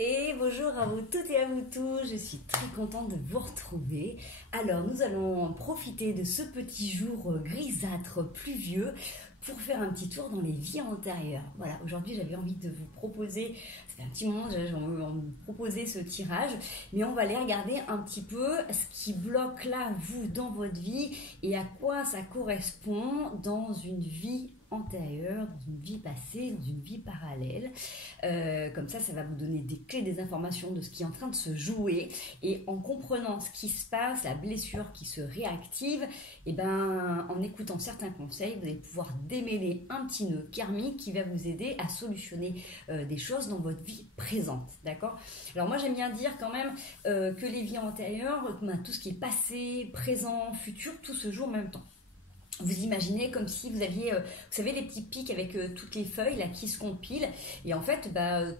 Et bonjour à vous toutes et à vous tous, je suis très contente de vous retrouver. Alors nous allons profiter de ce petit jour grisâtre, pluvieux, pour faire un petit tour dans les vies antérieures. Voilà, aujourd'hui j'avais envie de vous proposer, ça fait un petit moment que j'avais envie de vous proposer ce tirage, mais on va aller regarder un petit peu ce qui bloque là, vous, dans votre vie, et à quoi ça correspond dans une vie antérieure, dans une vie passée, dans une vie parallèle. Comme ça va vous donner des clés, des informations de ce qui est en train de se jouer. Et en comprenant ce qui se passe, la blessure qui se réactive, et ben, en écoutant certains conseils, vous allez pouvoir démêler un petit nœud karmique qui va vous aider à solutionner des choses dans votre vie présente. D'accord ? Alors moi j'aime bien dire quand même que les vies antérieures, tout ce qui est passé, présent, futur, tout se joue en même temps. Vous imaginez comme si vous aviez, vous savez, les petits pics avec toutes les feuilles là qui se compilent. Et en fait,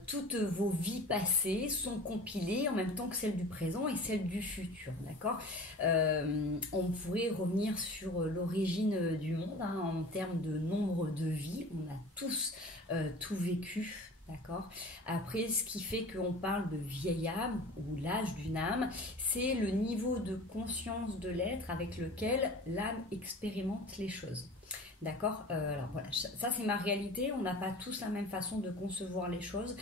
toutes vos vies passées sont compilées en même temps que celles du présent et celles du futur. D'accord ? On pourrait revenir sur l'origine du monde en termes de nombre de vies. On a tous tout vécu. D'accord. Après, ce qui fait qu'on parle de vieille âme ou l'âge d'une âme, c'est le niveau de conscience de l'être avec lequel l'âme expérimente les choses. D'accord. Alors voilà, ça c'est ma réalité. On n'a pas tous la même façon de concevoir les choses.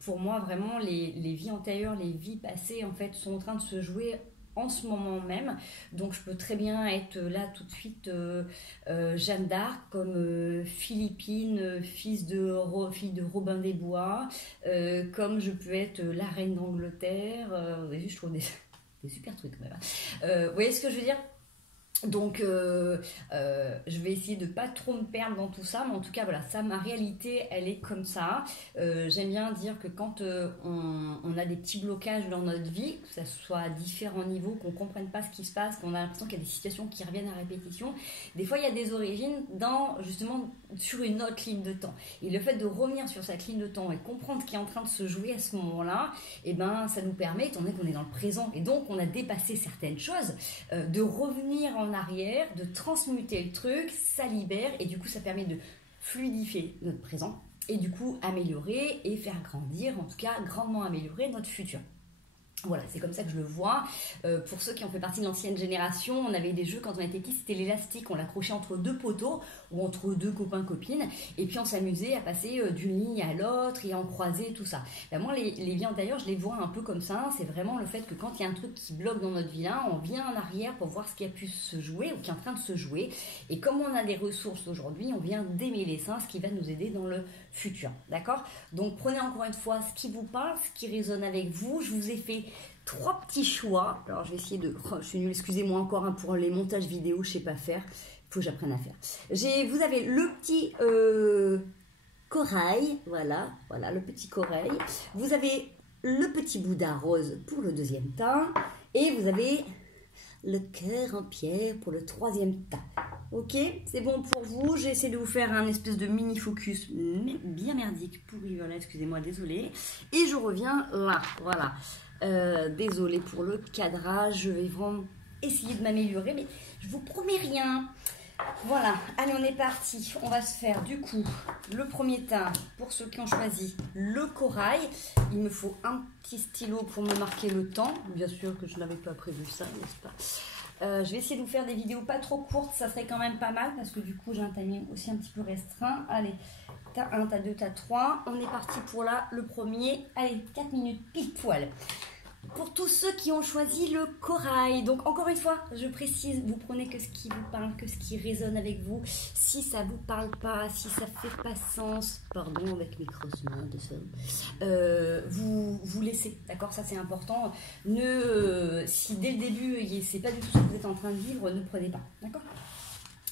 Pour moi, vraiment, les vies antérieures, les vies passées, en fait, sont en train de se jouer en ce moment même, donc je peux très bien être là tout de suite Jeanne d'Arc comme Philippine, fille de Robin des Bois, comme je peux être la reine d'Angleterre. Je trouve des super trucs quand même. Vous voyez ce que je veux dire ? Donc je vais essayer de pas trop me perdre dans tout ça, mais en tout cas voilà, ça, ma réalité elle est comme ça. J'aime bien dire que quand on a des petits blocages dans notre vie, que ça soit à différents niveaux, qu'on comprenne pas ce qui se passe, qu'on a l'impression qu'il y a des situations qui reviennent à répétition, des fois il y a des origines justement sur une autre ligne de temps, et le fait de revenir sur cette ligne de temps et comprendre ce qui est en train de se jouer à ce moment-là, et ben ça nous permet, étant donné qu'on est dans le présent et donc on a dépassé certaines choses, de revenir en arrière, de transmuter le truc, ça libère et du coup ça permet de fluidifier notre présent et du coup améliorer et faire grandir, en tout cas grandement améliorer notre futur. Voilà, c'est comme ça que je le vois. Pour ceux qui ont fait partie de l'ancienne génération, on avait des jeux quand on était petit, c'était l'élastique, on l'accrochait entre deux poteaux ou entre deux copains-copines, et puis on s'amusait à passer d'une ligne à l'autre et à en croiser, tout ça. Moi, les vies antérieures, je les vois un peu comme ça, c'est vraiment le fait que quand il y a un truc qui bloque dans notre vie là, on vient en arrière pour voir ce qui a pu se jouer ou qui est en train de se jouer, et comme on a des ressources aujourd'hui, on vient démêler ça, ce qui va nous aider dans le futur, d'accord ? Donc prenez encore une fois ce qui vous parle, ce qui résonne avec vous. Je vous ai fait 3 petits choix. Alors je vais essayer de... je suis nulle, excusez-moi encore pour les montages vidéo, je sais pas faire. Il faut que j'apprenne à faire. Vous avez le petit corail, voilà, le petit corail. Vous avez le petit Bouddha rose pour le deuxième tas. Et vous avez le cœur en pierre pour le troisième tas. Ok, c'est bon pour vous. J'ai essayé de vous faire un espèce de mini focus bien merdique pour Riverland, excusez-moi, désolé. Et je reviens là, voilà. Désolée pour le cadrage, je vais vraiment essayer de m'améliorer, mais je vous promets rien. Voilà, allez, on est parti. On va se faire du coup le premier tas pour ceux qui ont choisi le corail. Il me faut un petit stylo pour me marquer le temps. Bien sûr que je n'avais pas prévu ça, n'est-ce pas ? Je vais essayer de vous faire des vidéos pas trop courtes, ça serait quand même pas mal parce que du coup j'ai un timing aussi un petit peu restreint. Allez, tas 1, tas 2, tas 3. On est parti pour là, le premier. Allez, 4 minutes pile poil. Pour tous ceux qui ont choisi le corail, donc encore une fois, je précise, vous prenez que ce qui vous parle, que ce qui résonne avec vous. Si ça vous parle pas, si ça fait pas sens, pardon avec mes grosses mains de ça, vous laissez, d'accord, ça c'est important. Si dès le début, c'est pas du tout ce que vous êtes en train de vivre, ne prenez pas, d'accord.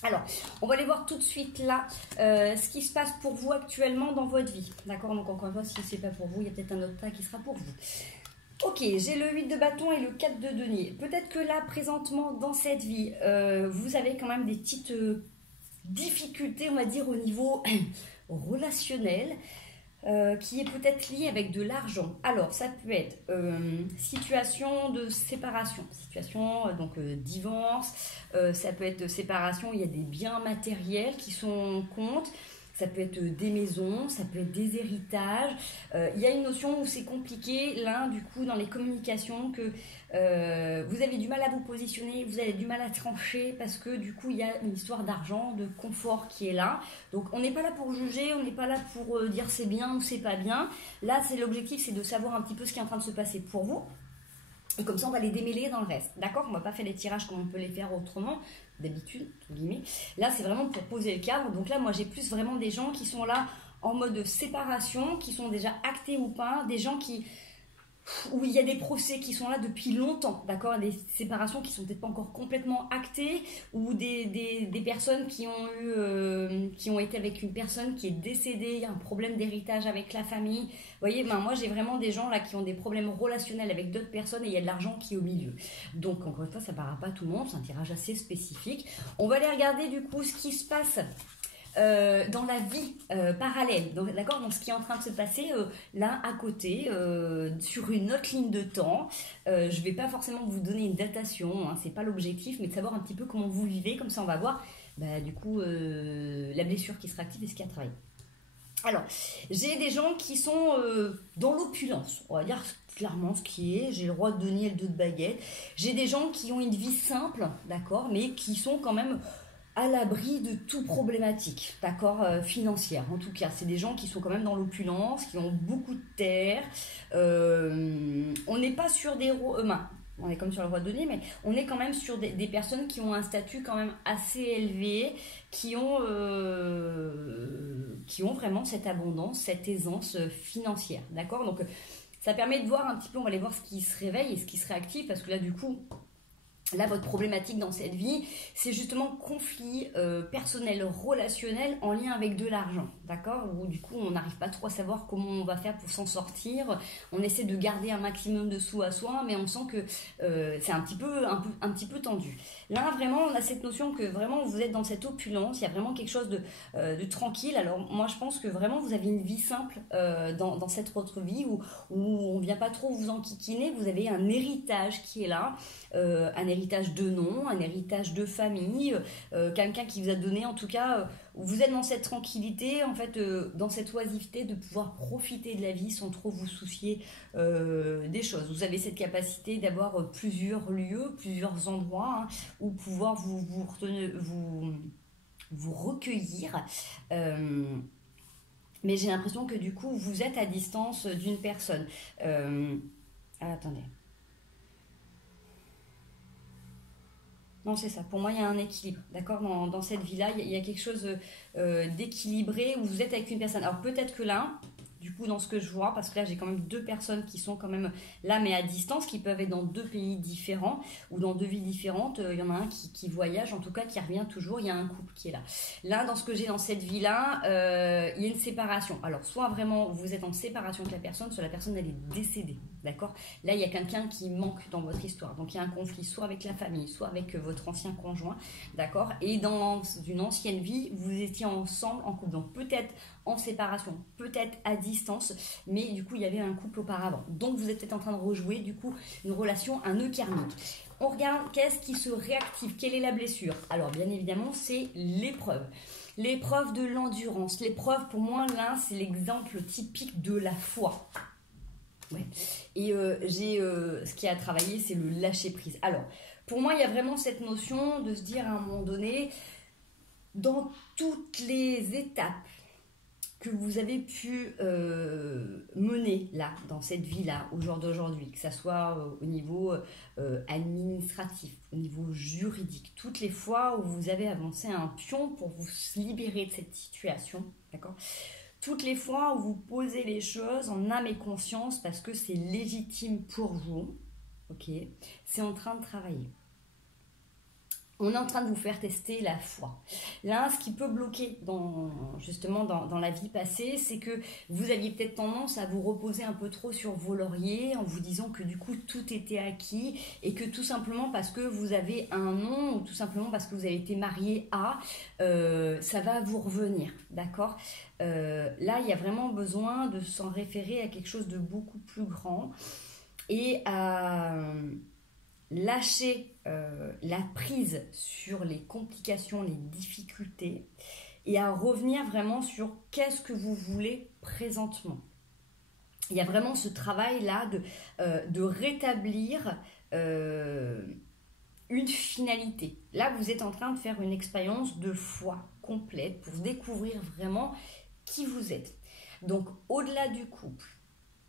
Alors, on va aller voir tout de suite là ce qui se passe pour vous actuellement dans votre vie, d'accord. Donc encore une fois, si c'est pas pour vous, il y a peut-être un autre tas qui sera pour vous. Ok, j'ai le 8 de bâton et le 4 de denier. Peut-être que là, présentement, dans cette vie, vous avez quand même des petites difficultés, on va dire, au niveau relationnel, qui est peut-être lié avec de l'argent. Alors, ça peut être situation de séparation, situation, divorce, ça peut être séparation, il y a des biens matériels qui sont en compte. ça peut être des maisons, ça peut être des héritages. Il y a une notion où c'est compliqué, là, du coup, dans les communications, que vous avez du mal à vous positionner, vous avez du mal à trancher, parce que, du coup, il y a une histoire d'argent, de confort qui est là. Donc, on n'est pas là pour juger, on n'est pas là pour dire c'est bien ou c'est pas bien. Là, c'est l'objectif, c'est de savoir un petit peu ce qui est en train de se passer pour vous. Et comme ça, on va les démêler dans le reste. D'accord? On ne va pas faire les tirages comme on peut les faire autrement, d'habitude, entre guillemets. Là, c'est vraiment pour poser le cadre. Donc là, moi, j'ai plus vraiment des gens qui sont là en mode séparation, qui sont déjà actés ou pas. Des gens où il y a des procès qui sont là depuis longtemps, d'accord, des séparations qui sont peut-être pas encore complètement actées, ou des personnes qui ont été avec une personne qui est décédée, il y a un problème d'héritage avec la famille. Vous voyez, moi j'ai vraiment des gens là qui ont des problèmes relationnels avec d'autres personnes et il y a de l'argent qui est au milieu. Donc encore une fois, ça ne parlera pas à tout le monde, c'est un tirage assez spécifique. On va aller regarder du coup ce qui se passe dans la vie parallèle, d'accord, donc ce qui est en train de se passer là à côté, sur une autre ligne de temps. Je ne vais pas forcément vous donner une datation, hein, c'est pas l'objectif, mais de savoir un petit peu comment vous vivez, comme ça on va voir du coup la blessure qui sera active et ce qui a travaillé. Alors, j'ai des gens qui sont dans l'opulence, on va dire clairement ce qui est, j'ai le roi de denier et le 2 de baguette. J'ai des gens qui ont une vie simple, d'accord, mais qui sont quand même à l'abri de toute problématique, d'accord, financière. En tout cas, c'est des gens qui sont quand même dans l'opulence, qui ont beaucoup de terres. On n'est pas sur des on est comme sur le roi de denier, mais on est quand même sur des personnes qui ont un statut quand même assez élevé, qui ont vraiment cette abondance, cette aisance financière, d'accord. Donc, ça permet de voir un petit peu, on va aller voir ce qui se réveille et ce qui se réactive, parce que là, du coup, là, votre problématique dans cette vie, c'est justement conflit personnel, relationnel en lien avec de l'argent, d'accord? Où du coup, on n'arrive pas trop à savoir comment on va faire pour s'en sortir. On essaie de garder un maximum de sous à soi, mais on sent que c'est un petit peu tendu. Là, vraiment, on a cette notion que vraiment, vous êtes dans cette opulence, il y a vraiment quelque chose de tranquille. Alors, moi, je pense que vraiment, vous avez une vie simple dans cette autre vie où on ne vient pas trop vous enquiquiner. Vous avez un héritage qui est là, un héritage de nom, un héritage de famille, quelqu'un qui vous a donné, en tout cas, vous êtes dans cette tranquillité, en fait, dans cette oisiveté de pouvoir profiter de la vie sans trop vous soucier des choses. Vous avez cette capacité d'avoir plusieurs lieux, plusieurs endroits, hein, où pouvoir vous recueillir. Mais j'ai l'impression que du coup, vous êtes à distance d'une personne. Attendez. Non, c'est ça. Pour moi, il y a un équilibre, d'accord, dans cette vie-là, il y a quelque chose d'équilibré où vous êtes avec une personne. Alors, peut-être que là, du coup, dans ce que je vois, parce que là, j'ai quand même 2 personnes qui sont quand même là, mais à distance, qui peuvent être dans 2 pays différents ou dans 2 villes différentes. Il y en a un qui voyage, en tout cas, qui revient toujours. Il y a un couple qui est là. Là, dans ce que j'ai dans cette vie-là, il y a une séparation. Alors, soit vraiment, vous êtes en séparation avec la personne, soit la personne, elle est décédée, d'accord? Là, il y a quelqu'un qui manque dans votre histoire. Donc, il y a un conflit, soit avec la famille, soit avec votre ancien conjoint, d'accord? Et dans une ancienne vie, vous étiez ensemble en couple. Donc, peut-être en séparation, peut-être à distance, mais du coup il y avait un couple auparavant. Donc vous êtes peut-être en train de rejouer du coup une relation, un nœud karmique. On regarde qu'est-ce qui se réactive, quelle est la blessure. Alors bien évidemment c'est l'épreuve. L'épreuve de l'endurance. L'épreuve pour moi là c'est l'exemple typique de la foi. Ouais. Et ce qui a travaillé c'est le lâcher prise. Alors pour moi il y a vraiment cette notion de se dire à un moment donné, dans toutes les étapes que vous avez pu mener là, dans cette vie-là, au jour d'aujourd'hui, que ce soit au niveau administratif, au niveau juridique, toutes les fois où vous avez avancé un pion pour vous libérer de cette situation, d'accord ? Toutes les fois où vous posez les choses en âme et conscience parce que c'est légitime pour vous, ok ? C'est en train de travailler. On est en train de vous faire tester la foi. Là, ce qui peut bloquer justement dans la vie passée, c'est que vous aviez peut-être tendance à vous reposer un peu trop sur vos lauriers en vous disant que du coup tout était acquis et que tout simplement parce que vous avez un nom ou tout simplement parce que vous avez été marié à, ça va vous revenir, d'accord ? Là, il y a vraiment besoin de s'en référer à quelque chose de beaucoup plus grand et à lâcher la prise sur les complications, les difficultés et à revenir vraiment sur qu'est-ce que vous voulez présentement. Il y a vraiment ce travail-là de rétablir une finalité. Là, vous êtes en train de faire une expérience de foi complète pour découvrir vraiment qui vous êtes. Donc, au-delà du couple,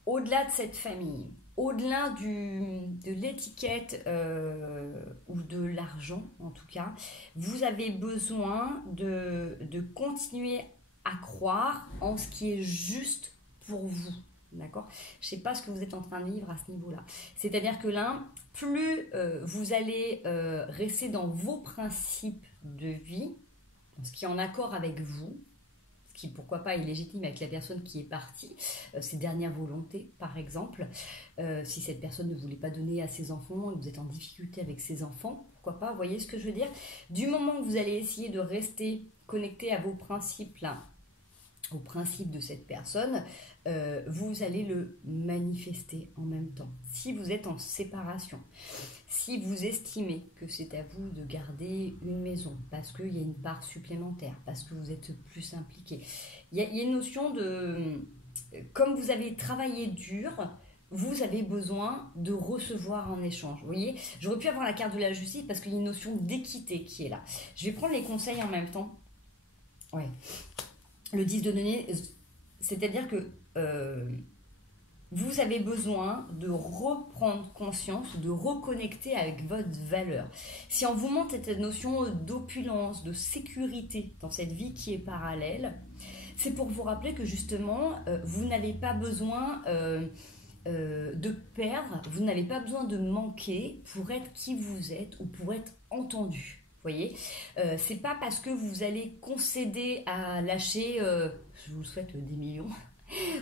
au-delà de cette famille, au-delà de l'étiquette ou de l'argent, en tout cas, vous avez besoin de continuer à croire en ce qui est juste pour vous. D'accord? Je ne sais pas ce que vous êtes en train de vivre à ce niveau-là. C'est-à-dire que là, plus vous allez rester dans vos principes de vie, dans ce qui est en accord avec vous, ce qui, pourquoi pas, est légitime avec la personne qui est partie, ses dernières volontés, par exemple. Si cette personne ne voulait pas donner à ses enfants et que vous êtes en difficulté avec ses enfants, pourquoi pas, vous voyez ce que je veux dire? Du moment que vous allez essayer de rester connecté à vos principes, là, au principe de cette personne, vous allez le manifester en même temps. Si vous êtes en séparation, si vous estimez que c'est à vous de garder une maison parce qu'il y a une part supplémentaire, parce que vous êtes plus impliqué, il y a une notion de... Comme vous avez travaillé dur, vous avez besoin de recevoir en échange. Vous voyez, j'aurais pu avoir la carte de la justice parce qu'il y a une notion d'équité qui est là. Je vais prendre les conseils en même temps. Ouais. Le 10 de denier, c'est-à-dire que vous avez besoin de reprendre conscience, de reconnecter avec votre valeur. Si on vous montre cette notion d'opulence, de sécurité dans cette vie qui est parallèle, c'est pour vous rappeler que justement, vous n'avez pas besoin de perdre, vous n'avez pas besoin de manquer pour être qui vous êtes ou pour être entendu. Vous voyez, c'est pas parce que vous allez concéder à lâcher, je vous souhaite des millions,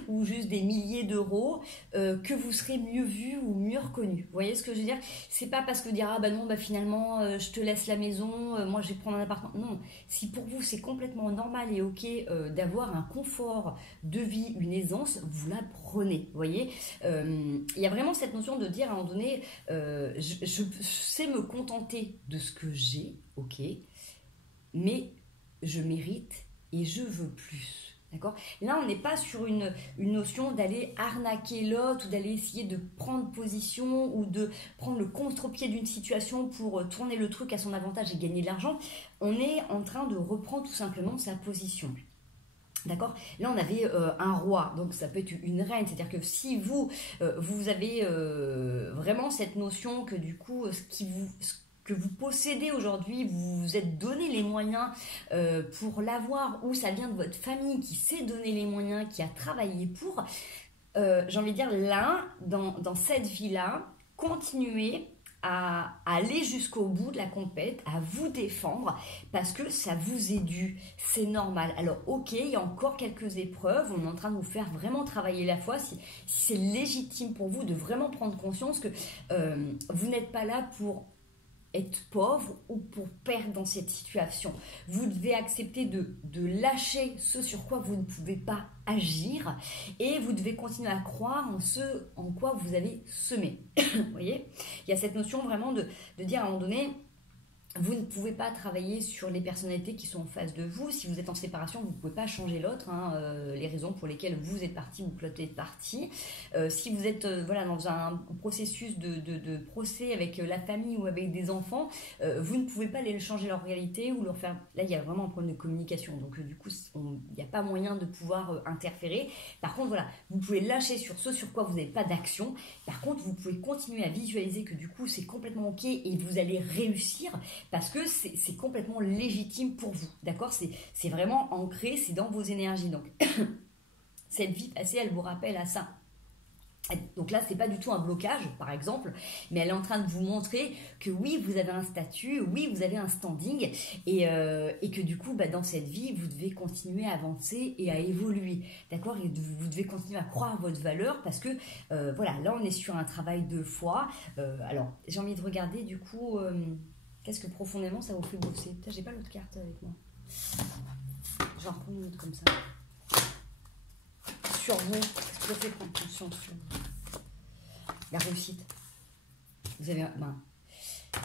ou juste des milliers d'euros, que vous serez mieux vu ou mieux reconnu. Vous voyez ce que je veux dire? C'est pas parce que dire ah bah non bah finalement je te laisse la maison, moi je vais prendre un appartement. Non, si pour vous c'est complètement normal et ok d'avoir un confort de vie, une aisance, vous la prenez. Vous voyez, il y a vraiment cette notion de dire à un moment donné, je sais me contenter de ce que j'ai, ok, mais je mérite et je veux plus. D'accord? Là, on n'est pas sur une notion d'aller arnaquer l'autre ou d'aller essayer de prendre position ou de prendre le contre-pied d'une situation pour tourner le truc à son avantage et gagner de l'argent. On est en train de reprendre tout simplement sa position. D'accord? Là, on avait un roi, donc ça peut être une reine. C'est-à-dire que si vous avez vraiment cette notion que du coup, que vous possédez aujourd'hui, vous vous êtes donné les moyens pour l'avoir, ou ça vient de votre famille qui s'est donné les moyens, qui a travaillé pour, j'ai envie de dire là, dans cette vie-là, continuez à aller jusqu'au bout de la compète, à vous défendre, parce que ça vous est dû, c'est normal. Alors ok, il y a encore quelques épreuves, on est en train de vous faire vraiment travailler la foi, si c'est légitime pour vous de vraiment prendre conscience que vous n'êtes pas là pour être pauvre ou pour perdre dans cette situation. Vous devez accepter de lâcher ce sur quoi vous ne pouvez pas agir et vous devez continuer à croire en ce en quoi vous avez semé. Vous voyez, il y a cette notion vraiment de dire à un moment donné, vous ne pouvez pas travailler sur les personnalités qui sont en face de vous. Si vous êtes en séparation, vous ne pouvez pas changer l'autre. Les raisons pour lesquelles vous êtes parti ou que l'autre est parti. Si vous êtes voilà, dans un processus de procès avec la famille ou avec des enfants, vous ne pouvez pas les changer leur réalité ou leur faire... Là, il y a vraiment un problème de communication. Donc, du coup, il n'y a pas moyen de pouvoir interférer. Par contre, voilà, vous pouvez lâcher sur ce sur quoi vous n'avez pas d'action. Par contre, vous pouvez continuer à visualiser que du coup, c'est complètement OK et vous allez réussir. Parce que c'est complètement légitime pour vous, d'accord? C'est vraiment ancré, c'est dans vos énergies. Donc, cette vie passée, elle vous rappelle à ça. Donc là, c'est pas du tout un blocage, par exemple, mais elle est en train de vous montrer que oui, vous avez un statut, oui, vous avez un standing, et que du coup, dans cette vie, vous devez continuer à avancer et à évoluer, d'accord? Et vous devez continuer à croire à votre valeur, parce que, voilà, là, on est sur un travail de foi. Alors, j'ai envie de regarder, du coup... Qu'est-ce que profondément ça vous fait bosser? Putain, j'ai pas l'autre carte avec moi. Je vais en prendre une autre comme ça. Sur vous, qu'est-ce que ça fait prendre conscience sur vous? La réussite. Vous avez...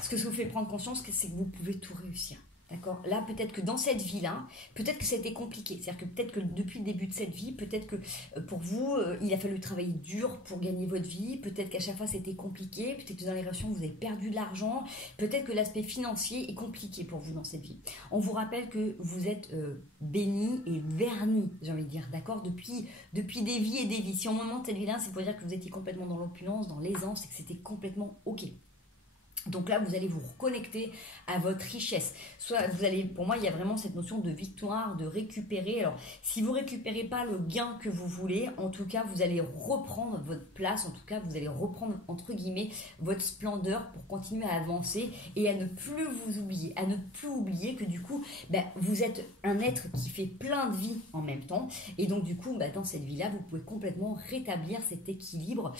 ce que ça vous fait prendre conscience, c'est que vous pouvez tout réussir. D'accord. Là, peut-être que dans cette vie-là, peut-être que c'était compliqué. C'est-à-dire que peut-être que depuis le début de cette vie, peut-être que pour vous, il a fallu travailler dur pour gagner votre vie. Peut-être qu'à chaque fois, c'était compliqué. Peut-être que dans les relations, vous avez perdu de l'argent. Peut-être que l'aspect financier est compliqué pour vous dans cette vie. On vous rappelle que vous êtes béni et verni, j'ai envie de dire, d'accord, depuis des vies et des vies. Si on moment de cette vie-là, c'est pour dire que vous étiez complètement dans l'opulence, dans l'aisance et que c'était complètement OK. Donc là, vous allez vous reconnecter à votre richesse. Soit vous allez, pour moi, il y a vraiment cette notion de victoire, de récupérer. Alors, si vous récupérez pas le gain que vous voulez, en tout cas, vous allez reprendre votre place. En tout cas, vous allez reprendre, entre guillemets, votre splendeur pour continuer à avancer et à ne plus vous oublier. À ne plus oublier que du coup, vous êtes un être qui fait plein de vies en même temps. Et donc, du coup, dans cette vie-là, vous pouvez complètement rétablir cet équilibre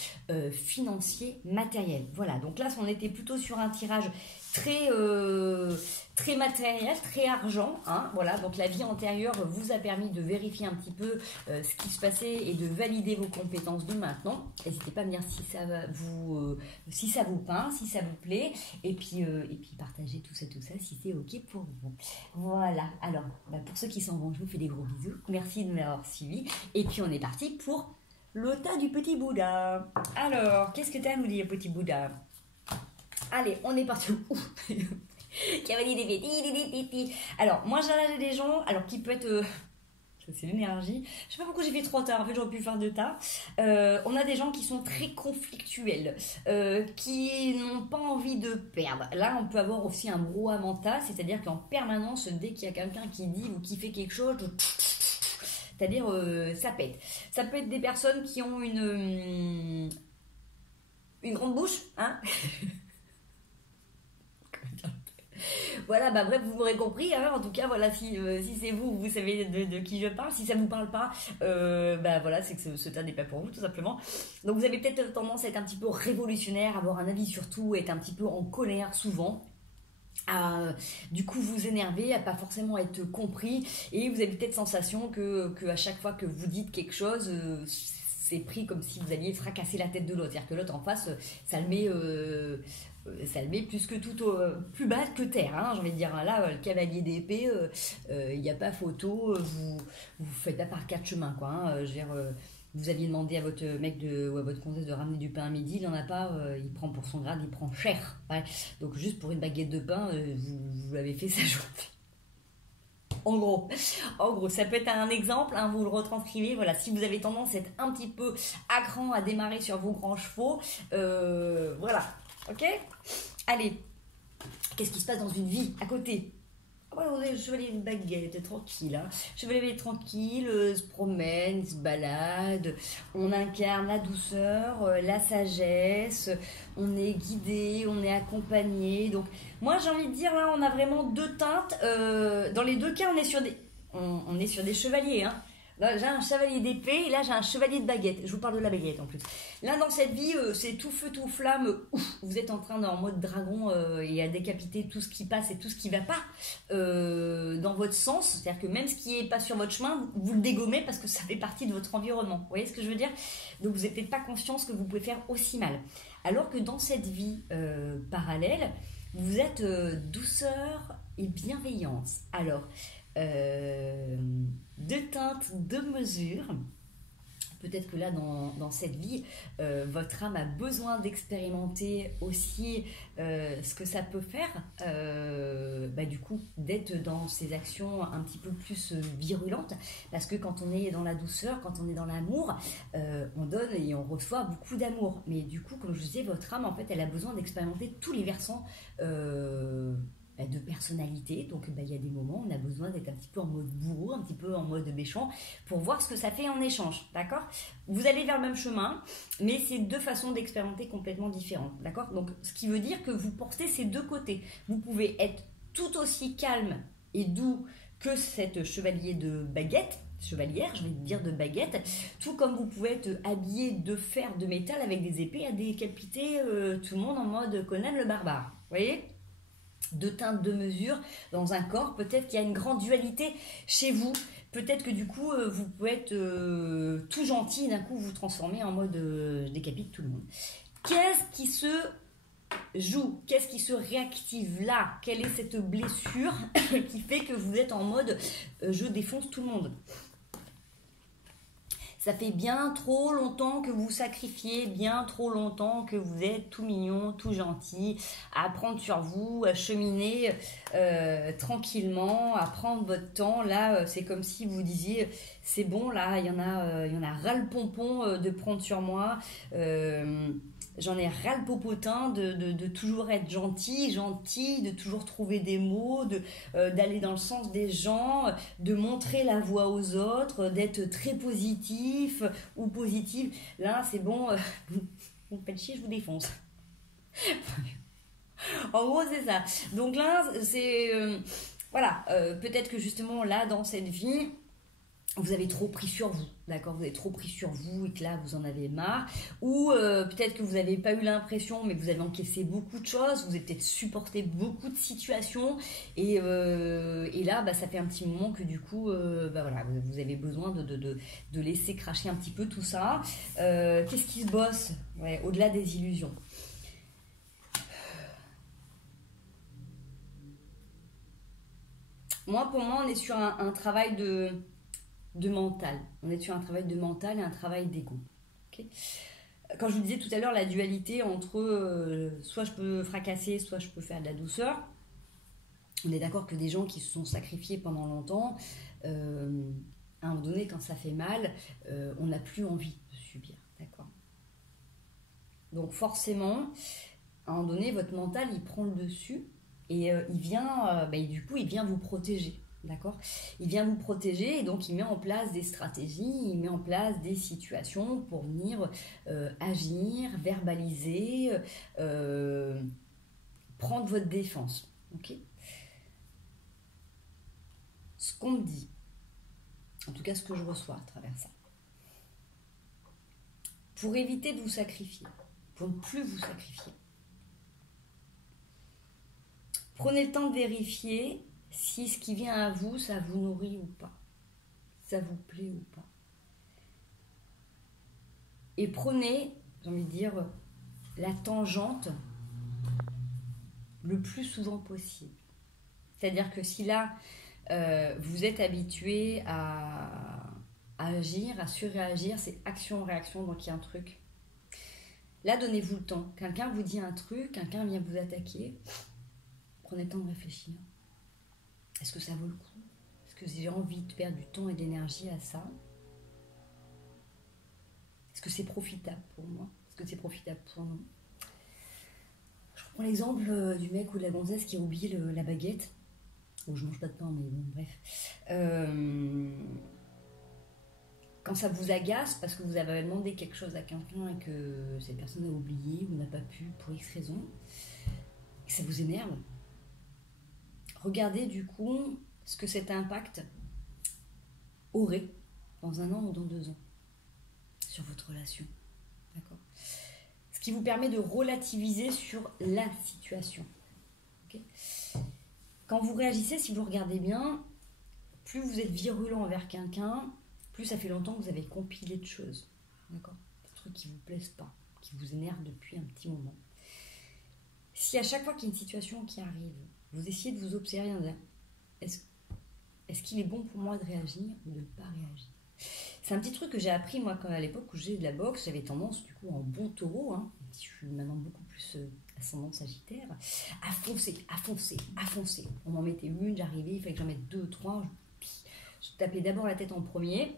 financier, matériel. Voilà, donc là, on était plutôt sur un tirage très matériel, très argent, hein, voilà. Donc la vie antérieure vous a permis de vérifier un petit peu ce qui se passait et de valider vos compétences de maintenant. N'hésitez pas à me dire si ça vous peint, si ça vous plaît, et puis partagez tout ça si c'est ok pour vous. Voilà, alors pour ceux qui s'en vont, je vous fais des gros bisous, merci de m'avoir suivi, et puis on est parti pour le tas du petit Bouddha. Alors, qu'est-ce que tu as à nous dire, petit Bouddha? Allez, on est parti. Cavalier des petits. Alors, moi j'ai des gens, alors qui peut être... c'est l'énergie. Je sais pas pourquoi j'ai fait trop tard, en fait j'aurais pu faire 2 tas. On a des gens qui sont très conflictuels, qui n'ont pas envie de perdre. Là, on peut avoir aussi un brouhaha mental, c'est-à-dire qu'en permanence, dès qu'il y a quelqu'un qui dit ou qui fait quelque chose... c'est-à-dire ça pète. Ça peut être des personnes qui ont une grande bouche, hein. Voilà, bref, vous m'aurez compris, hein. En tout cas, voilà, si c'est vous, vous savez de qui je parle. Si ça vous parle pas, voilà, c'est que ce tas n'est pas pour vous, tout simplement. Donc vous avez peut-être tendance à être un petit peu révolutionnaire, avoir un avis sur tout, être un petit peu en colère souvent. Du coup vous énerver, à pas forcément être compris, et vous avez peut-être sensation que à chaque fois que vous dites quelque chose, c'est pris comme si vous alliez fracasser la tête de l'autre, c'est-à-dire que l'autre en face, ça le met plus que tout plus bas que terre, hein, j'ai envie de dire. Là, le cavalier d'épée, il n'y a pas photo, vous faites pas par 4 chemins, quoi, hein, je veux dire, vous aviez demandé à votre mec ou à votre comtesse de ramener du pain à midi, il n'en a pas, il prend pour son grade, il prend cher. Ouais. Donc juste pour une baguette de pain, vous l'avez fait sa journée. En gros, ça peut être un exemple, hein, vous le retranscrivez. Voilà, si vous avez tendance à être un petit peu à cran, à démarrer sur vos grands chevaux, voilà, ok. Allez, qu'est-ce qui se passe dans une vie à côté? Le chevalier de baguette, tranquille, hein. Chevalier tranquille, se promène, se balade, on incarne la douceur, la sagesse, on est guidé, on est accompagné. Donc moi j'ai envie de dire, là on a vraiment 2 teintes, dans les 2 cas on est sur des chevaliers, hein. Là, j'ai un chevalier d'épée et là j'ai un chevalier de baguette. Je vous parle de la baguette en plus. Là dans cette vie, c'est tout feu, tout flamme. Vous êtes en mode dragon et à décapiter tout ce qui passe et tout ce qui va pas dans votre sens. C'est-à-dire que même ce qui est pas sur votre chemin, vous le dégommez parce que ça fait partie de votre environnement. Vous voyez ce que je veux dire? Donc vous n'avez peut-être pas conscience que vous pouvez faire aussi mal. Alors que dans cette vie parallèle, vous êtes douceur et bienveillance. Alors... 2 teintes, 2 mesures. Peut-être que là, dans cette vie, votre âme a besoin d'expérimenter aussi ce que ça peut faire, du coup, d'être dans ces actions un petit peu plus virulentes, parce que quand on est dans la douceur, quand on est dans l'amour, on donne et on reçoit beaucoup d'amour. Mais du coup, comme je disais, votre âme, en fait, elle a besoin d'expérimenter tous les versants de personnalité. Donc il y a des moments où on a besoin d'être un petit peu en mode bourreau, un petit peu en mode méchant, pour voir ce que ça fait en échange, d'accord? Vous allez vers le même chemin, mais c'est 2 façons d'expérimenter complètement différentes, d'accord? Donc ce qui veut dire que vous portez ces 2 côtés. Vous pouvez être tout aussi calme et doux que cette chevalière, j'ai envie de dire de baguette, tout comme vous pouvez être habillé de fer, de métal avec des épées à décapiter tout le monde en mode Conan le barbare, vous voyez? 2 teintes, 2 mesures dans un corps. Peut-être qu'il y a une grande dualité chez vous. Peut-être que du coup, vous pouvez être tout gentil et d'un coup vous transformez en mode je décapite tout le monde. Qu'est-ce qui se joue? Qu'est-ce qui se réactive là? Quelle est cette blessure qui fait que vous êtes en mode je défonce tout le monde? Ça fait bien trop longtemps que vous sacrifiez, bien trop longtemps que vous êtes tout mignon, tout gentil, à prendre sur vous, à cheminer tranquillement, à prendre votre temps. Là, c'est comme si vous disiez, c'est bon, là, il y en a ras le pompon de prendre sur moi. J'en ai ras le popotin de toujours être gentil, de toujours trouver des mots, d'aller dans le sens des gens, de montrer la voie aux autres, d'être très positif ou positive. Là, c'est bon, vous me faites chier, je vous défonce. En gros, c'est ça. Donc là, c'est... voilà, peut-être que justement, là, dans cette vie... vous avez trop pris sur vous, d'accord? Vous avez trop pris sur vous et que là, vous en avez marre. Ou peut-être que vous n'avez pas eu l'impression, mais vous avez encaissé beaucoup de choses. Vous avez peut-être supporté beaucoup de situations. Et là, bah, ça fait un petit moment que du coup, bah, voilà, vous avez besoin de laisser cracher un petit peu tout ça. Qu'est-ce qui se bosse? Ouais, au-delà des illusions. Pour moi, on est sur un travail de mental. On est sur un travail de mental et un travail d'ego. Okay, quand je vous disais tout à l'heure la dualité entre soit je peux fracasser, soit je peux faire de la douceur, on est d'accord que des gens qui se sont sacrifiés pendant longtemps, à un moment donné, quand ça fait mal, on n'a plus envie de subir. D'accord. Donc forcément, à un moment donné, votre mental, il prend le dessus et il vient vous protéger. D'accord? Il vient vous protéger et donc il met en place des stratégies, il met en place des situations pour venir agir, verbaliser, prendre votre défense. Ok? Ce qu'on me dit, en tout cas ce que je reçois à travers ça, pour éviter de vous sacrifier, pour ne plus vous sacrifier, prenez le temps de vérifier si ce qui vient à vous, ça vous nourrit ou pas, ça vous plaît ou pas. Et prenez, j'ai envie de dire, la tangente le plus souvent possible. C'est-à-dire que si là, vous êtes habitué à agir, à surréagir, c'est action-réaction, donc il y a un truc. Là, donnez-vous le temps. Quelqu'un vous dit un truc, quelqu'un vient vous attaquer, prenez le temps de réfléchir. Est-ce que ça vaut le coup? Est-ce que j'ai envie de perdre du temps et de l'énergie à ça? Est-ce que c'est profitable pour moi? Est-ce que c'est profitable pour nous? Je reprends l'exemple du mec ou de la gonzesse qui a oublié la baguette. Oh, je mange pas de pain, mais bon, bref. Quand ça vous agace parce que vous avez demandé quelque chose à quelqu'un et que cette personne a oublié ou n'a pas pu pour X raison, et que ça vous énerve, regardez du coup ce que cet impact aurait dans 1 an ou dans 2 ans sur votre relation. D'accord? Ce qui vous permet de relativiser sur la situation. Okay? Quand vous réagissez, si vous regardez bien, plus vous êtes virulent envers quelqu'un, plus ça fait longtemps que vous avez compilé de choses. D'accord? Des trucs qui ne vous plaisent pas, qui vous énervent depuis un petit moment. Si à chaque fois qu'il y a une situation qui arrive, vous essayez de vous observer en disant est-ce qu'il est bon pour moi de réagir ou de ne pas réagir? C'est un petit truc que j'ai appris moi quand à l'époque où j'ai de la boxe, j'avais tendance du coup en bon taureau, hein, je suis maintenant beaucoup plus ascendant sagittaire, à foncer. On m'en mettait une, j'arrivais, il fallait que j'en mette 2, 3, je tapais d'abord la tête en premier.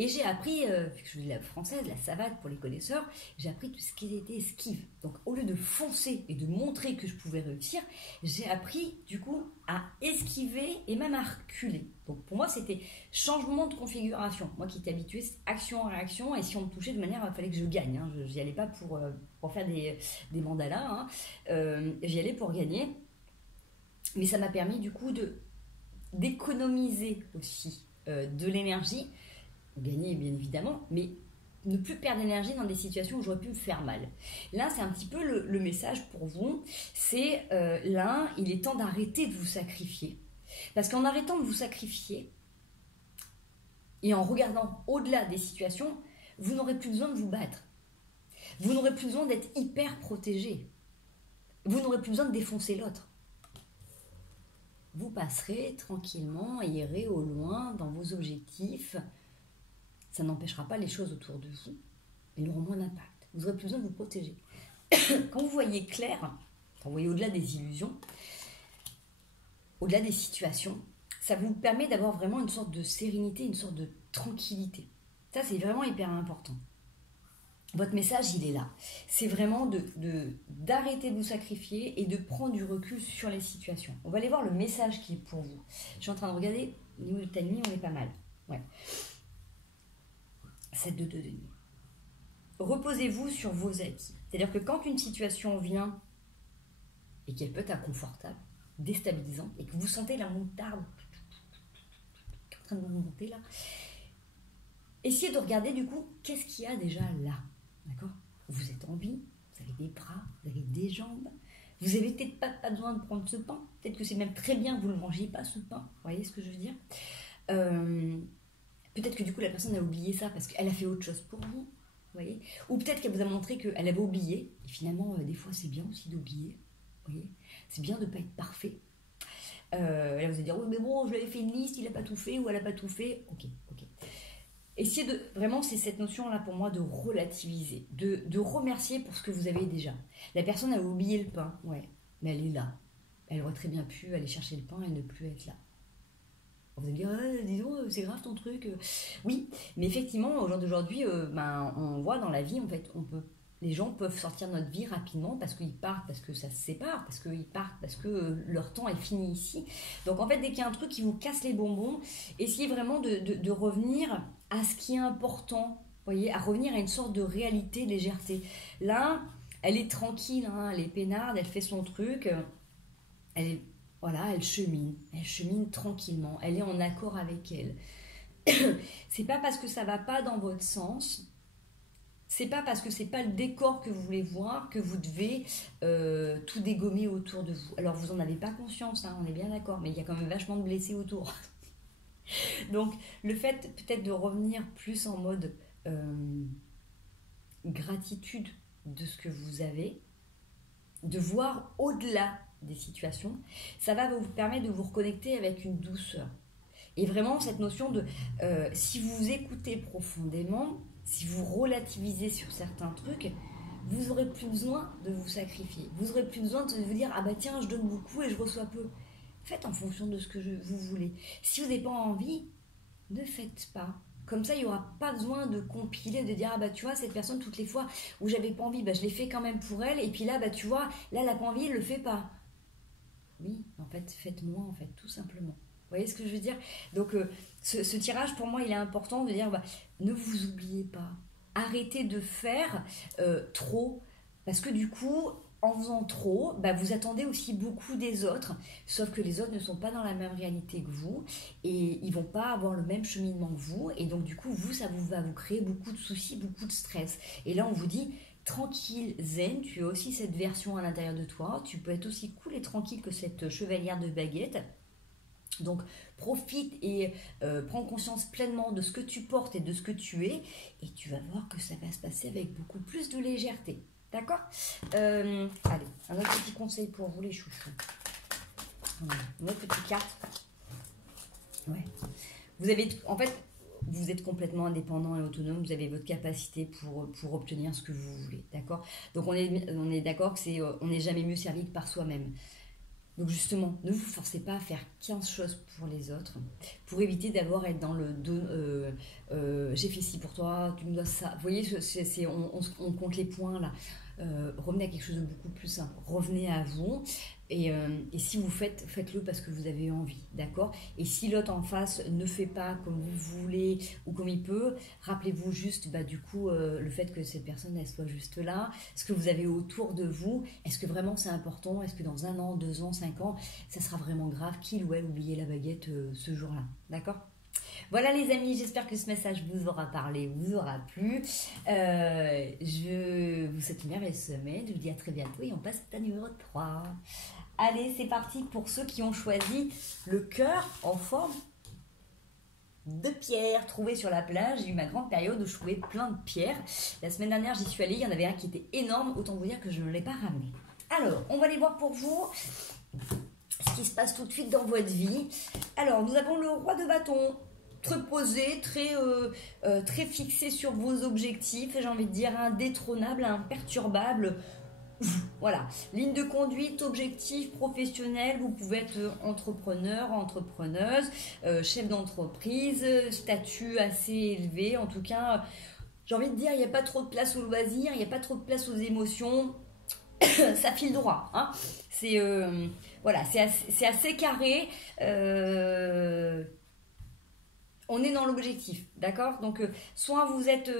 Et j'ai appris, vu que je faisais la française, la savate pour les connaisseurs, j'ai appris tout ce qui était esquive. Donc au lieu de foncer et de montrer que je pouvais réussir, j'ai appris du coup à esquiver et même à reculer. Donc pour moi c'était changement de configuration. Moi qui étais habituée, c'est action-réaction, et si on me touchait de manière, il fallait que je gagne. Hein. Je n'y allais pas pour faire des mandalas, hein. J'y allais pour gagner. Mais ça m'a permis du coup d'économiser aussi de l'énergie, gagner bien évidemment, mais ne plus perdre d'énergie dans des situations où j'aurais pu me faire mal. Là, c'est un petit peu le message pour vous, c'est là, il est temps d'arrêter de vous sacrifier. Parce qu'en arrêtant de vous sacrifier, et en regardant au-delà des situations, vous n'aurez plus besoin de vous battre. Vous n'aurez plus besoin d'être hyper protégé. Vous n'aurez plus besoin de défoncer l'autre. Vous passerez tranquillement, irez au loin dans vos objectifs. Ça n'empêchera pas les choses autour de vous. Elles auront moins d'impact. Vous aurez plus besoin de vous protéger. Quand vous voyez clair, quand vous voyez au-delà des illusions, au-delà des situations, ça vous permet d'avoir vraiment une sorte de sérénité, une sorte de tranquillité. Ça, c'est vraiment hyper important. Votre message, il est là. C'est vraiment d'arrêter de vous sacrifier et de prendre du recul sur les situations. On va aller voir le message qui est pour vous. Je suis en train de regarder, au niveau du timing, on est pas mal. Ouais. 7 de 2 de nuit. Reposez-vous sur vos acquis. C'est-à-dire que quand une situation vient et qu'elle peut être inconfortable, déstabilisante, et que vous sentez la moutarde en train de vous monter là, essayez de regarder du coup, qu'est-ce qu'il y a déjà là. D'accord? Vous êtes en vie, vous avez des bras, vous avez des jambes, vous avez peut-être pas besoin de prendre ce pain, peut-être que c'est même très bien que vous ne mangiez pas ce pain, vous voyez ce que je veux dire? Peut-être que du coup la personne a oublié ça parce qu'elle a fait autre chose pour vous, voyez? Ou peut-être qu'elle vous a montré qu'elle avait oublié, et finalement des fois c'est bien aussi d'oublier, voyez? C'est bien de ne pas être parfait. Là vous allez dire, oui mais bon, je lui avais fait une liste, il n'a pas tout fait, ou elle n'a pas tout fait, ok. Essayez de, vraiment, c'est cette notion-là pour moi de relativiser, de remercier pour ce que vous avez déjà. La personne a oublié le pain, ouais, mais elle est là. Elle aurait très bien pu aller chercher le pain et ne plus être là. Vous allez dire, dis donc, c'est grave ton truc. Oui, mais effectivement, au jour d'aujourd'hui, on voit dans la vie, en fait, les gens peuvent sortir de notre vie rapidement parce qu'ils partent, parce que ça se sépare, parce qu'ils partent, parce que leur temps est fini ici. Donc en fait, dès qu'il y a un truc qui vous casse les bonbons, essayez vraiment de revenir à ce qui est important, voyez, à revenir à une sorte de réalité, de légèreté. Là, elle est tranquille, hein, elle est peinarde, elle fait son truc, elle chemine tranquillement, elle est en accord avec elle. C'est pas parce que ça va pas dans votre sens, c'est pas parce que c'est pas le décor que vous voulez voir que vous devez tout dégommer autour de vous. Alors vous en avez pas conscience, hein, on est bien d'accord, mais il y a quand même vachement de blessés autour. Donc le fait peut-être de revenir plus en mode gratitude de ce que vous avez, de voir au-delà des situations, ça va vous permettre de vous reconnecter avec une douceur. Et vraiment cette notion de si vous vous écoutez profondément, si vous relativisez sur certains trucs, vous n'aurez plus besoin de vous sacrifier. Vous n'aurez plus besoin de vous dire « Ah bah tiens, je donne beaucoup et je reçois peu ». Faites en fonction de ce que vous voulez. Si vous n'avez pas envie, ne faites pas. Comme ça, il n'y aura pas besoin de compiler, de dire « Ah bah tu vois, cette personne, toutes les fois où j'avais pas envie, bah, je l'ai fait quand même pour elle. Et puis là, bah tu vois, là, elle n'a pas envie, elle ne le fait pas. » Oui, en fait, faites moins, en fait, tout simplement. Vous voyez ce que je veux dire? Donc, ce tirage, pour moi, il est important de dire, ne vous oubliez pas. Arrêtez de faire trop. Parce que du coup, en faisant trop, vous attendez aussi beaucoup des autres. Sauf que les autres ne sont pas dans la même réalité que vous. Et ils ne vont pas avoir le même cheminement que vous. Et donc, du coup, ça va vous créer beaucoup de soucis, beaucoup de stress. Et là, on vous dit... tranquille, zen, tu as aussi cette version à l'intérieur de toi, tu peux être aussi cool et tranquille que cette chevalière de baguette. Donc profite et prends conscience pleinement de ce que tu portes et de ce que tu es, et tu vas voir que ça va se passer avec beaucoup plus de légèreté. D'accord? Allez, un autre petit conseil pour vous les chouchous. Une autre petite carte. Ouais. Vous avez, en fait, vous êtes complètement indépendant et autonome, vous avez votre capacité pour obtenir ce que vous voulez, d'accord? Donc on est d'accord que on n'est jamais mieux servi que par soi-même. Donc justement, ne vous forcez pas à faire 15 choses pour les autres, pour éviter d'avoir à être dans le j'ai fait ci pour toi, tu me dois ça. Vous voyez, on compte les points là. Revenez à quelque chose de beaucoup plus simple. Revenez à vous. Et si vous faites-le parce que vous avez envie, d'accord? Et si l'autre en face ne fait pas comme vous voulez ou comme il peut, rappelez-vous juste du coup le fait que cette personne elle soit juste là, ce que vous avez autour de vous, est-ce que vraiment c'est important? Est-ce que dans 1 an, 2 ans, 5 ans, ça sera vraiment grave qu'il ou elle oubliait la baguette ce jour-là, d'accord? Voilà les amis, j'espère que ce message vous aura parlé, vous aura plu. Je vous souhaite une merveilleuse semaine, je vous dis à très bientôt et on passe à numéro 3. Allez, c'est parti pour ceux qui ont choisi le cœur en forme de pierre trouvé sur la plage. J'ai eu ma grande période où je trouvais plein de pierres. La semaine dernière, j'y suis allée, il y en avait un qui était énorme, autant vous dire que je ne l'ai pas ramené. Alors, on va aller voir pour vous ce qui se passe tout de suite dans votre vie. Alors, nous avons le roi de bâton, très posé, très fixé sur vos objectifs, j'ai envie de dire indétrônable, imperturbable. Voilà, ligne de conduite, objectif professionnel, vous pouvez être entrepreneur, entrepreneuse, chef d'entreprise, statut assez élevé. En tout cas, j'ai envie de dire, il n'y a pas trop de place aux loisirs, il n'y a pas trop de place aux émotions. Ça file droit, hein. C'est voilà, c'est assez carré. On est dans l'objectif, d'accord? Donc, soit vous êtes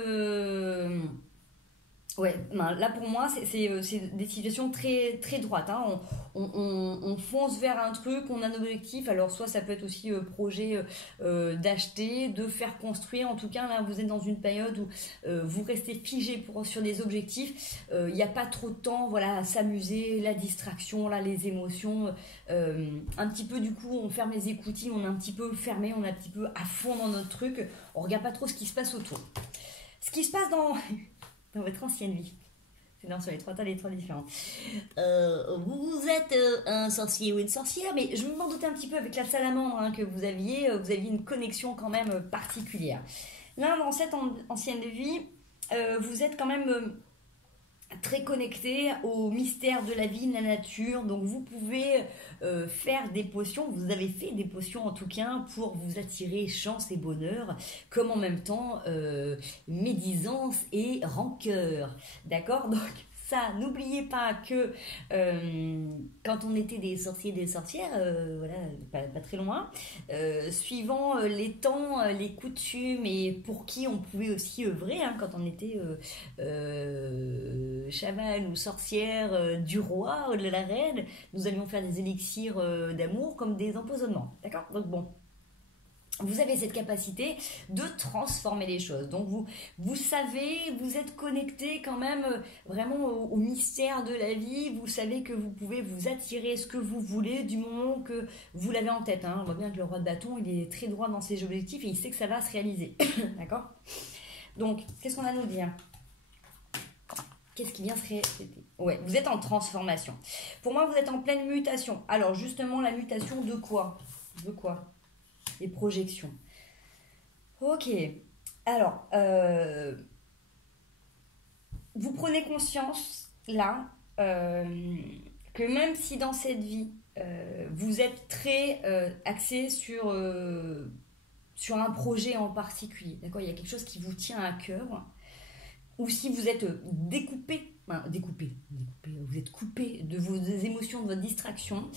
ouais, ben, là pour moi, c'est des situations très, très droites, hein. On fonce vers un truc, on a un objectif. Alors, soit ça peut être aussi projet d'acheter, de faire construire. En tout cas, là, vous êtes dans une période où vous restez figé sur des objectifs. Il n'y a pas trop de temps, voilà, à s'amuser, la distraction, là, les émotions. Un petit peu, du coup, on ferme les écoutilles, on est un petit peu fermé, on est un petit peu à fond dans notre truc. On regarde pas trop ce qui se passe autour. Ce qui se passe dans votre ancienne vie. C'est dans sur les 3 tas, les 3 différents. Vous êtes un sorcier ou une sorcière, mais je m'en doutais un petit peu avec la salamandre, hein, que vous aviez une connexion quand même particulière. Là, dans cette ancienne vie, vous êtes quand même très connecté au mystère de la vie, de la nature. Donc vous pouvez faire des potions, vous avez fait des potions en tout cas pour vous attirer chance et bonheur, comme en même temps médisance et rancœur. D'accord? Donc ça, n'oubliez pas que quand on était des sorciers et des sorcières, voilà, pas très loin, suivant les temps, les coutumes et pour qui on pouvait aussi œuvrer, hein, quand on était chaman ou sorcière du roi ou de la reine, nous allions faire des élixirs d'amour comme des empoisonnements. D'accord? Donc bon. Vous avez cette capacité de transformer les choses. Donc vous savez, vous êtes connecté quand même vraiment au mystère de la vie. Vous savez que vous pouvez vous attirer ce que vous voulez du moment que vous l'avez en tête, hein. On voit bien que le roi de bâton, il est très droit dans ses objectifs et il sait que ça va se réaliser. D'accord? Donc, qu'est-ce qu'on a à nous dire? Qu'est-ce qui vient se réaliser? Ouais, vous êtes en transformation. Pour moi, vous êtes en pleine mutation. Alors justement, la mutation de quoi? De quoi? Les projections. Ok. Alors, vous prenez conscience, là, que même si dans cette vie, vous êtes très axé sur un projet en particulier, d'accord? Il y a quelque chose qui vous tient à cœur, ou si vous êtes découpé, vous êtes coupé de vos émotions, de votre distraction,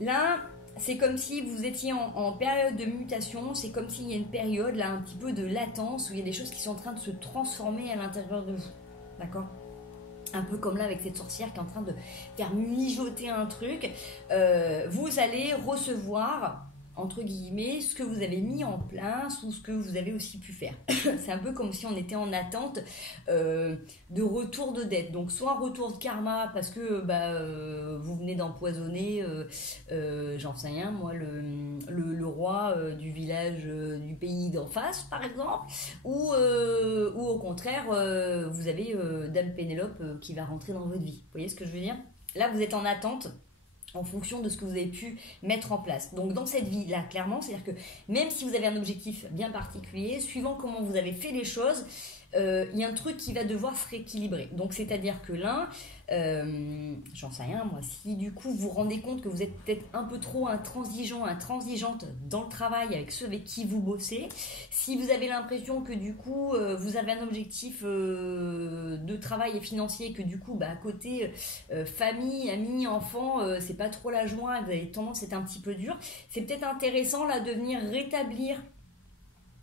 là... C'est comme si vous étiez en période de mutation, c'est comme s'il y a une période, là, un petit peu de latence, où il y a des choses qui sont en train de se transformer à l'intérieur de vous. D'accord? Un peu comme là avec cette sorcière qui est en train de faire mijoter un truc. Vous allez recevoir, entre guillemets, ce que vous avez mis en place ou ce que vous avez aussi pu faire. C'est un peu comme si on était en attente de retour de dette. Donc soit un retour de karma parce que vous venez d'empoisonner, j'en sais rien, moi, le roi du village du pays d'en face, par exemple, ou au contraire, vous avez Dame Pénélope qui va rentrer dans votre vie. Vous voyez ce que je veux dire? Là, vous êtes en attente en fonction de ce que vous avez pu mettre en place. Donc dans cette vie-là, clairement, c'est-à-dire que même si vous avez un objectif bien particulier, suivant comment vous avez fait les choses, il y a un truc qui va devoir se rééquilibrer. Donc c'est-à-dire que là, j'en sais rien moi, si du coup vous vous rendez compte que vous êtes peut-être un peu trop intransigeant, intransigeante dans le travail avec ceux avec qui vous bossez, si vous avez l'impression que du coup vous avez un objectif de travail et financier, que du coup à côté famille, amis, enfants, c'est pas trop la joie, vous avez tendance à être un petit peu dur, c'est peut-être intéressant là de venir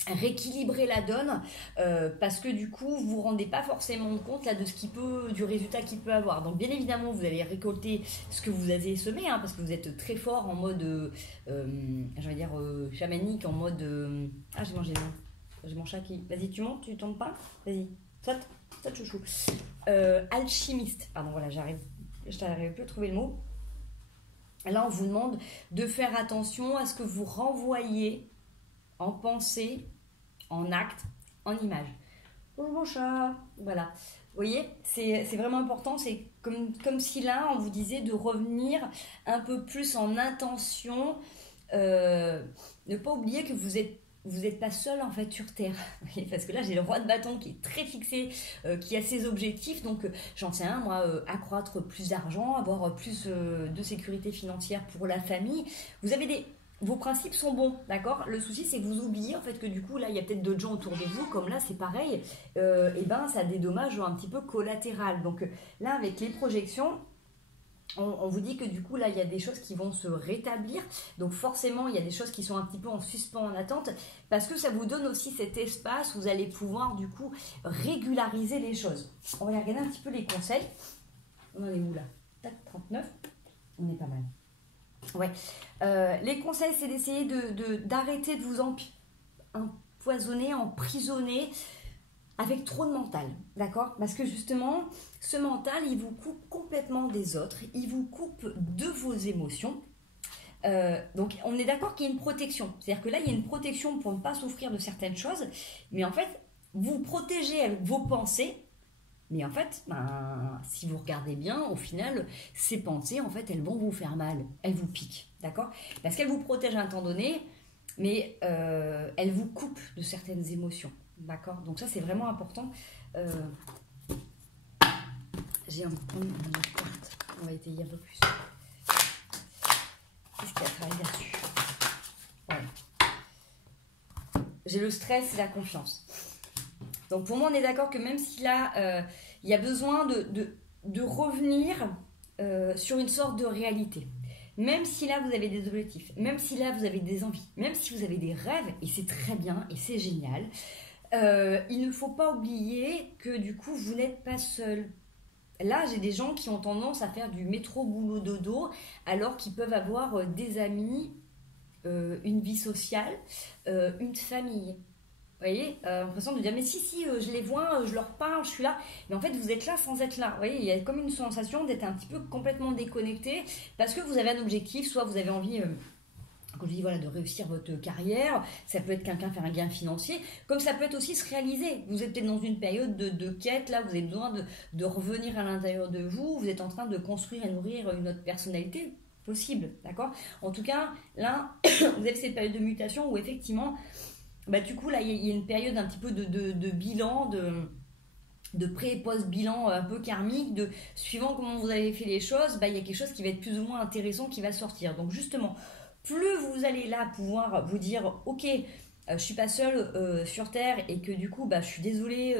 rééquilibrer la donne parce que du coup vous vous rendez pas forcément compte là du résultat qu'il peut avoir. Donc bien évidemment vous allez récolter ce que vous avez semé, hein, parce que vous êtes très fort en mode chamanique, en mode j'ai mon chat qui... Vas-y, tu montes, tu tombes pas, vas-y, saute chouchou. Alchimiste, pardon, voilà, je n'arrive plus à trouver le mot. Là on vous demande de faire attention à ce que vous renvoyez en pensée, en acte, en image. Bonjour mon chat, voilà. voyez, c'est vraiment important. C'est comme si là, on vous disait de revenir un peu plus en intention. Ne pas oublier que vous êtes pas seul en fait sur Terre. Parce que là, j'ai le roi de bâton qui est très fixé, qui a ses objectifs. Donc, j'en sais un, moi, accroître plus d'argent, avoir plus de sécurité financière pour la famille. Vous avez vos principes sont bons, d'accord? Le souci, c'est que vous oubliez en fait que du coup, là, il y a peut-être d'autres gens autour de vous, comme là, c'est pareil. Et ben, ça a des dommages un petit peu collatéraux. Donc là, avec les projections, on vous dit que du coup, là, il y a des choses qui vont se rétablir. Donc forcément, il y a des choses qui sont un petit peu en suspens, en attente, parce que ça vous donne aussi cet espace où vous allez pouvoir du coup régulariser les choses. On va regarder un petit peu les conseils. On en est où là? Tac, 39. On est pas mal. Ouais. Les conseils, c'est d'essayer d'arrêter de vous empoisonner, emprisonner avec trop de mental, d'accord? Parce que justement, ce mental, il vous coupe complètement des autres, il vous coupe de vos émotions. Donc, on est d'accord qu'il y a une protection. C'est-à-dire que là, il y a une protection pour ne pas souffrir de certaines choses, mais en fait, vous protégez avec vos pensées. Mais en fait, si vous regardez bien, au final, ces pensées, en fait, elles vont vous faire mal. Elles vous piquent, d'accord? Parce qu'elles vous protègent à un temps donné, mais elles vous coupent de certaines émotions, d'accord? Donc ça, c'est vraiment important. J'ai une autre carte. On va étayer un peu plus. Qu'est-ce qu'il y a à travailler là-dessus? Ouais. J'ai le stress et la confiance. Donc pour moi, on est d'accord que même si là, il y a besoin de revenir sur une sorte de réalité, même si là, vous avez des objectifs, même si là, vous avez des envies, même si vous avez des rêves, et c'est très bien, et c'est génial, il ne faut pas oublier que du coup, vous n'êtes pas seul. Là, j'ai des gens qui ont tendance à faire du métro boulot dodo, alors qu'ils peuvent avoir des amis, une vie sociale, une famille. Vous voyez, l'impression de dire mais si, je les vois, je leur parle, je suis là. Mais en fait, vous êtes là sans être là. Vous voyez, il y a comme une sensation d'être un petit peu complètement déconnecté parce que vous avez un objectif, soit vous avez envie, comme je dis, voilà, de réussir votre carrière. Ça peut être quelqu'un faire un gain financier, comme ça peut être aussi se réaliser. Vous êtes peut-être dans une période de quête, là, vous avez besoin de revenir à l'intérieur de vous. Vous êtes en train de construire et nourrir une autre personnalité possible, d'accord? En tout cas, là, vous avez cette période de mutation où effectivement... du coup, là, il y a une période un petit peu de bilan, de pré- et post-bilan un peu karmique, suivant comment vous avez fait les choses, il y a quelque chose qui va être plus ou moins intéressant qui va sortir. Donc justement, plus vous allez là pouvoir vous dire, ok, je suis pas seule sur Terre et que du coup, je suis désolée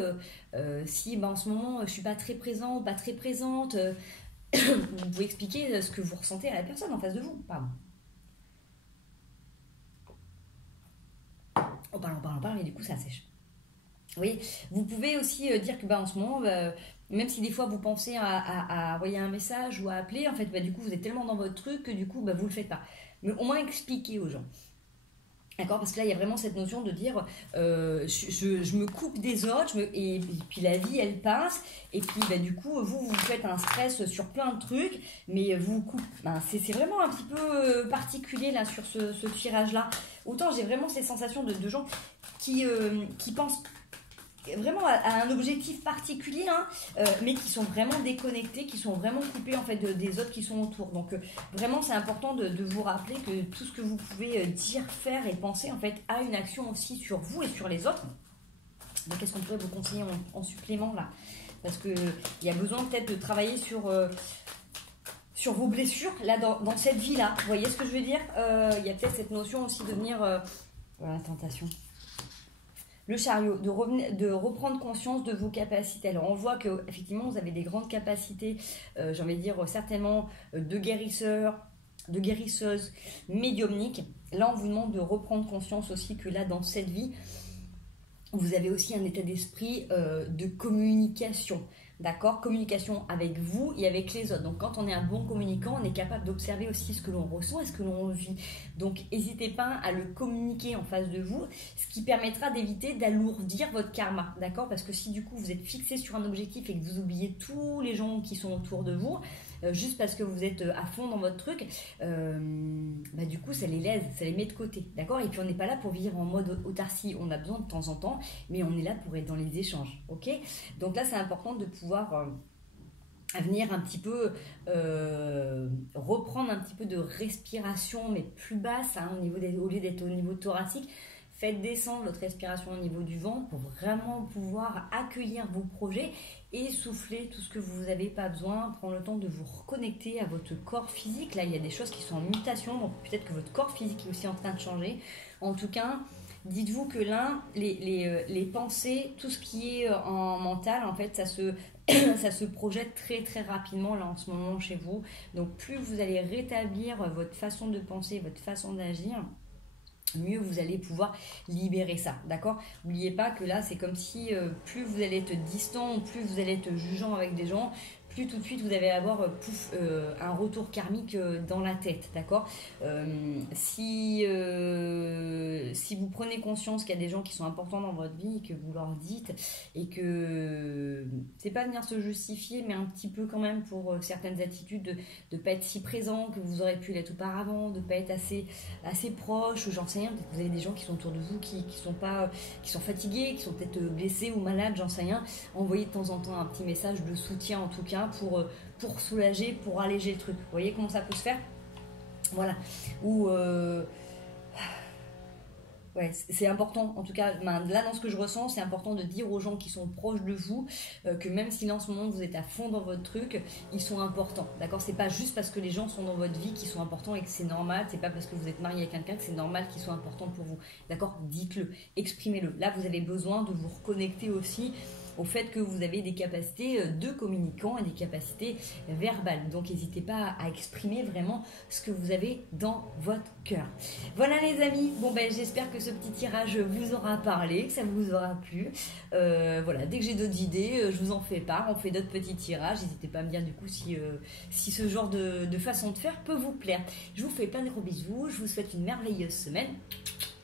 si en ce moment, je suis pas très présent ou pas très présente, vous pouvez expliquer ce que vous ressentez à la personne en face de vous. Pardon. On parle, mais du coup ça sèche. Oui, vous pouvez aussi dire que en ce moment, même si des fois vous pensez à envoyer un message ou à appeler, en fait, du coup vous êtes tellement dans votre truc que du coup vous le faites pas. Mais au moins expliquer aux gens. D'accord? Parce que là, il y a vraiment cette notion de dire je me coupe des autres et puis la vie, elle passe. Et puis, du coup, vous faites un stress sur plein de trucs, mais vous coupez. C'est vraiment un petit peu particulier là sur ce tirage-là. Autant j'ai vraiment ces sensations de gens qui pensent vraiment à un objectif particulier, mais qui sont vraiment déconnectés, qui sont vraiment coupés en fait des autres qui sont autour. Donc vraiment c'est important de vous rappeler que tout ce que vous pouvez dire, faire et penser en fait a une action aussi sur vous et sur les autres. Donc qu'est-ce qu'on pourrait vous conseiller en supplément là? Parce que il y a besoin peut-être de travailler sur vos blessures là dans cette vie là. Vous voyez ce que je veux dire? Il y a peut-être cette notion aussi de venir voilà, tentation. Le chariot, de reprendre conscience de vos capacités. Alors on voit que effectivement vous avez des grandes capacités, j'ai envie de dire certainement de guérisseurs, de guérisseuses médiumniques. Là on vous demande de reprendre conscience aussi que là dans cette vie, vous avez aussi un état d'esprit de communication. D'accord? Communication avec vous et avec les autres. Donc quand on est un bon communicant, on est capable d'observer aussi ce que l'on ressent et ce que l'on vit. Donc n'hésitez pas à le communiquer en face de vous, ce qui permettra d'éviter d'alourdir votre karma. D'accord? Parce que si du coup vous êtes fixé sur un objectif et que vous oubliez tous les gens qui sont autour de vous, juste parce que vous êtes à fond dans votre truc, du coup ça les lèse, ça les met de côté, d'accord? Et puis on n'est pas là pour vivre en mode autarcie, on a besoin de temps en temps, mais on est là pour être dans les échanges, ok? Donc là c'est important de pouvoir venir un petit peu reprendre un petit peu de respiration, mais plus basse, hein, au lieu d'être au niveau thoracique. Faites descendre votre respiration au niveau du ventre pour vraiment pouvoir accueillir vos projets et souffler tout ce que vous n'avez pas besoin. Prendre le temps de vous reconnecter à votre corps physique. Là, il y a des choses qui sont en mutation, donc peut-être que votre corps physique est aussi en train de changer. En tout cas, dites-vous que là, les pensées, tout ce qui est en mental, en fait, ça se projette très très rapidement là en ce moment chez vous. Donc plus vous allez rétablir votre façon de penser, votre façon d'agir, mieux vous allez pouvoir libérer ça, d'accord? N'oubliez pas que là c'est comme si plus vous allez être distant, plus vous allez être jugeant avec des gens, plus tout de suite vous allez avoir un retour karmique dans la tête, d'accord? Si vous prenez conscience qu'il y a des gens qui sont importants dans votre vie et que vous leur dites, et que c'est pas venir se justifier, mais un petit peu quand même pour certaines attitudes de ne pas être si présent que vous aurez pu l'être auparavant, de ne pas être assez proche, ou j'en sais rien, peut-être que vous avez des gens qui sont autour de vous qui sont fatigués, qui sont peut-être blessés ou malades, j'en sais rien. Envoyez de temps en temps un petit message de soutien en tout cas pour soulager, pour alléger le truc. Vous voyez comment ça peut se faire? Voilà. Ou ouais, c'est important, en tout cas, là dans ce que je ressens, c'est important de dire aux gens qui sont proches de vous que même si là en ce moment vous êtes à fond dans votre truc, ils sont importants, d'accord? C'est pas juste parce que les gens sont dans votre vie qu'ils sont importants et que c'est normal, c'est pas parce que vous êtes marié avec quelqu'un que c'est normal qu'ils soient importants pour vous, d'accord? Dites-le, exprimez-le. Là vous avez besoin de vous reconnecter aussi au fait que vous avez des capacités de communicant et des capacités verbales. Donc n'hésitez pas à exprimer vraiment ce que vous avez dans votre cœur. Voilà les amis, bon j'espère que ce petit tirage vous aura parlé, que ça vous aura plu. Voilà, dès que j'ai d'autres idées, je vous en fais part, on fait d'autres petits tirages. N'hésitez pas à me dire du coup si ce genre de façon de faire peut vous plaire. Je vous fais plein de gros bisous, je vous souhaite une merveilleuse semaine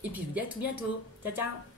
et puis je vous dis à tout bientôt. Ciao ciao.